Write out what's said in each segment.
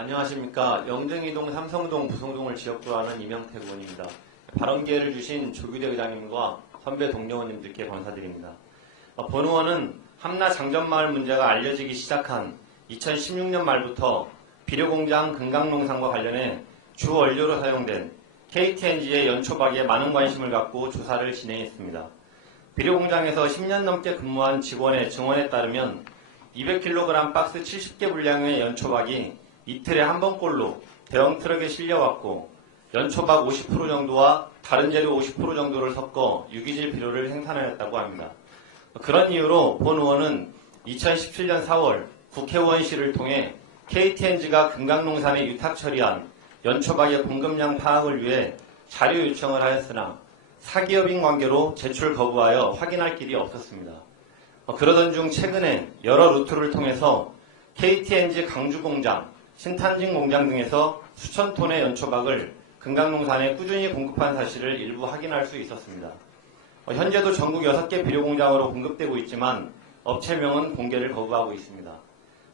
안녕하십니까. 영등이동, 삼성동, 부송동을 지역구로 하는 이명택 의원입니다. 발언 기회를 주신 조규대 의장님과 선배 동료 의원님들께 감사드립니다. 본 의원은 함나 장전마을 문제가 알려지기 시작한 2016년 말부터 비료공장 금강농산과 관련해 주 원료로 사용된 KTNG의 연초박에 많은 관심을 갖고 조사를 진행했습니다. 비료공장에서 10년 넘게 근무한 직원의 증언에 따르면 200kg 박스 70개 분량의 연초박이 이틀에 한 번꼴로 대형 트럭에 실려왔고 연초박 50% 정도와 다른 재료 50% 정도를 섞어 유기질 비료를 생산하였다고 합니다. 그런 이유로 본 의원은 2017년 4월 국회의원실을 통해 KTNG가 금강농산에 유탁 처리한 연초박의 공급량 파악을 위해 자료 요청을 하였으나 사기업인 관계로 제출 거부하여 확인할 길이 없었습니다. 그러던 중 최근에 여러 루트를 통해서 KTNG 강주공장, 신탄진 공장 등에서 수천 톤의 연초박을 금강농산에 꾸준히 공급한 사실을 일부 확인할 수 있었습니다. 현재도 전국 6개 비료공장으로 공급되고 있지만 업체명은 공개를 거부하고 있습니다.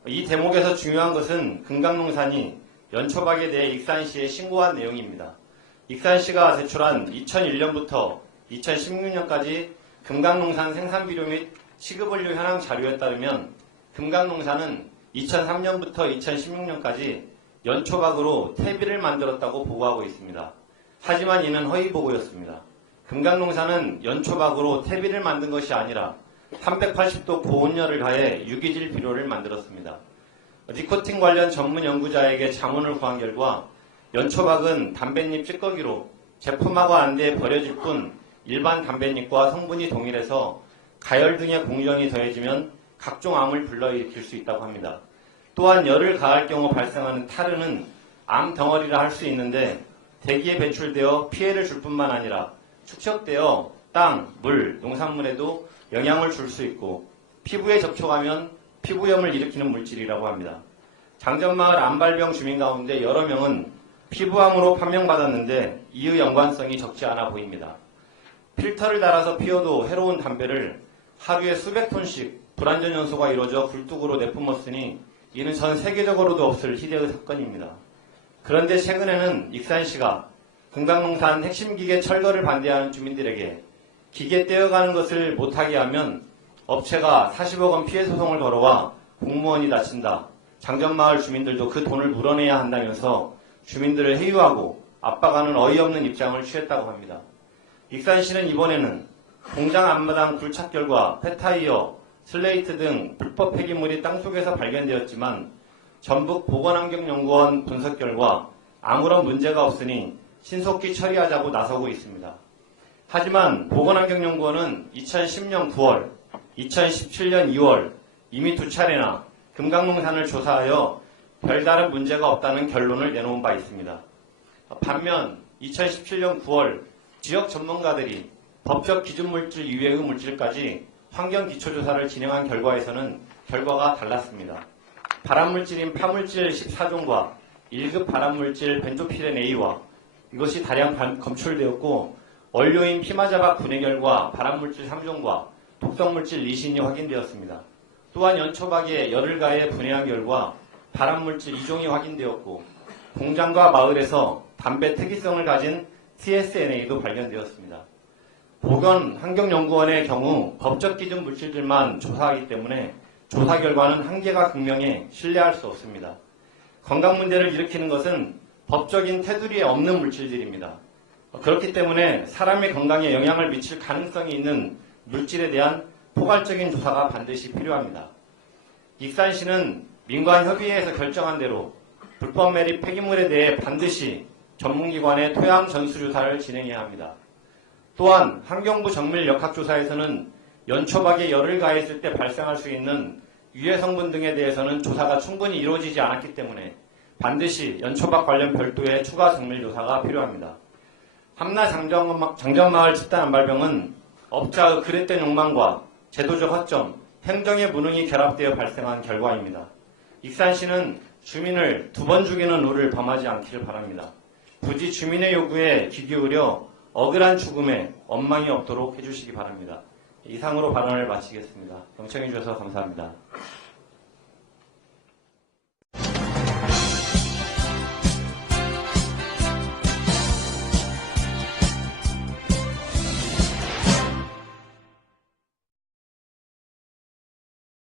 이 대목에서 중요한 것은 금강농산이 연초박에 대해 익산시에 신고한 내용입니다. 익산시가 제출한 2001년부터 2016년까지 금강농산 생산비료 및 취급원료 현황 자료에 따르면 금강농산은 2003년부터 2016년까지 연초박으로 퇴비를 만들었다고 보고하고 있습니다. 하지만 이는 허위 보고였습니다. 금강농산은 연초박으로 퇴비를 만든 것이 아니라 380도 고온열을 가해 유기질 비료를 만들었습니다. 니코틴 관련 전문 연구자에게 자문을 구한 결과 연초박은 담뱃잎 찌꺼기로 제품하고 안대에 버려질 뿐 일반 담뱃잎과 성분이 동일해서 가열 등의 공정이 더해지면 각종 암을 불러일으킬 수 있다고 합니다. 또한 열을 가할 경우 발생하는 타르는 암 덩어리라 할 수 있는데 대기에 배출되어 피해를 줄 뿐만 아니라 축적되어 땅, 물, 농산물에도 영향을 줄 수 있고 피부에 접촉하면 피부염을 일으키는 물질이라고 합니다. 장전마을 암발병 주민 가운데 여러 명은 피부암으로 판명받았는데 이의 연관성이 적지 않아 보입니다. 필터를 달아서 피워도 해로운 담배를 하루에 수백 톤씩 불완전 연소가 이루어져 굴뚝으로 내뿜었으니 이는 전 세계적으로도 없을 희대의 사건입니다. 그런데 최근에는 익산시가 금강농산 핵심 기계 철거를 반대하는 주민들에게 기계 떼어가는 것을 못하게 하면 업체가 40억 원 피해 소송을 걸어와 공무원이 다친다. 장전마을 주민들도 그 돈을 물어내야 한다면서 주민들을 해유하고 압박하는 어이없는 입장을 취했다고 합니다. 익산시는 이번에는 공장 앞마당 굴착 결과 폐타이어, 슬레이트 등 불법 폐기물이 땅속에서 발견되었지만 전북 보건환경연구원 분석 결과 아무런 문제가 없으니 신속히 처리하자고 나서고 있습니다. 하지만 보건환경연구원은 2010년 9월, 2017년 2월 이미 2차례나 금강농산을 조사하여 별다른 문제가 없다는 결론을 내놓은 바 있습니다. 반면 2017년 9월 지역 전문가들이 법적 기준물질 이외의 물질까지 환경기초조사를 진행한 결과에서는 결과가 달랐습니다. 발암물질인 파물질 14종과 1급 발암물질 벤조피렌 A와 이것이 다량 검출되었고 원료인 피마자박 분해 결과 발암물질 3종과 독성물질 리신이 확인되었습니다. 또한 연초박에 열을 가해 분해한 결과 발암물질 2종이 확인되었고 공장과 마을에서 담배 특이성을 가진 TSNA도 발견되었습니다. 보건환경연구원의 경우 법적 기준 물질들만 조사하기 때문에 조사 결과는 한계가 극명해 신뢰할 수 없습니다. 건강 문제를 일으키는 것은 법적인 테두리에 없는 물질들입니다. 그렇기 때문에 사람의 건강에 영향을 미칠 가능성이 있는 물질에 대한 포괄적인 조사가 반드시 필요합니다. 익산시는 민관협의회에서 결정한 대로 불법 매립 폐기물에 대해 반드시 전문기관의 토양 전수조사를 진행해야 합니다. 또한 환경부 정밀 역학조사에서는 연초박에 열을 가했을 때 발생할 수 있는 유해 성분 등에 대해서는 조사가 충분히 이루어지지 않았기 때문에 반드시 연초박 관련 별도의 추가 정밀 조사가 필요합니다. 함나 장전마을 집단 암발병은 업자의 그릇된 욕망과 제도적 허점, 행정의 무능이 결합되어 발생한 결과입니다. 익산시는 주민을 2번 죽이는 룰을 범하지 않기를 바랍니다. 부디 주민의 요구에 귀 기울여 억울한 죽음에 원망이 없도록 해주시기 바랍니다. 이상으로 발언을 마치겠습니다. 경청해 주셔서 감사합니다.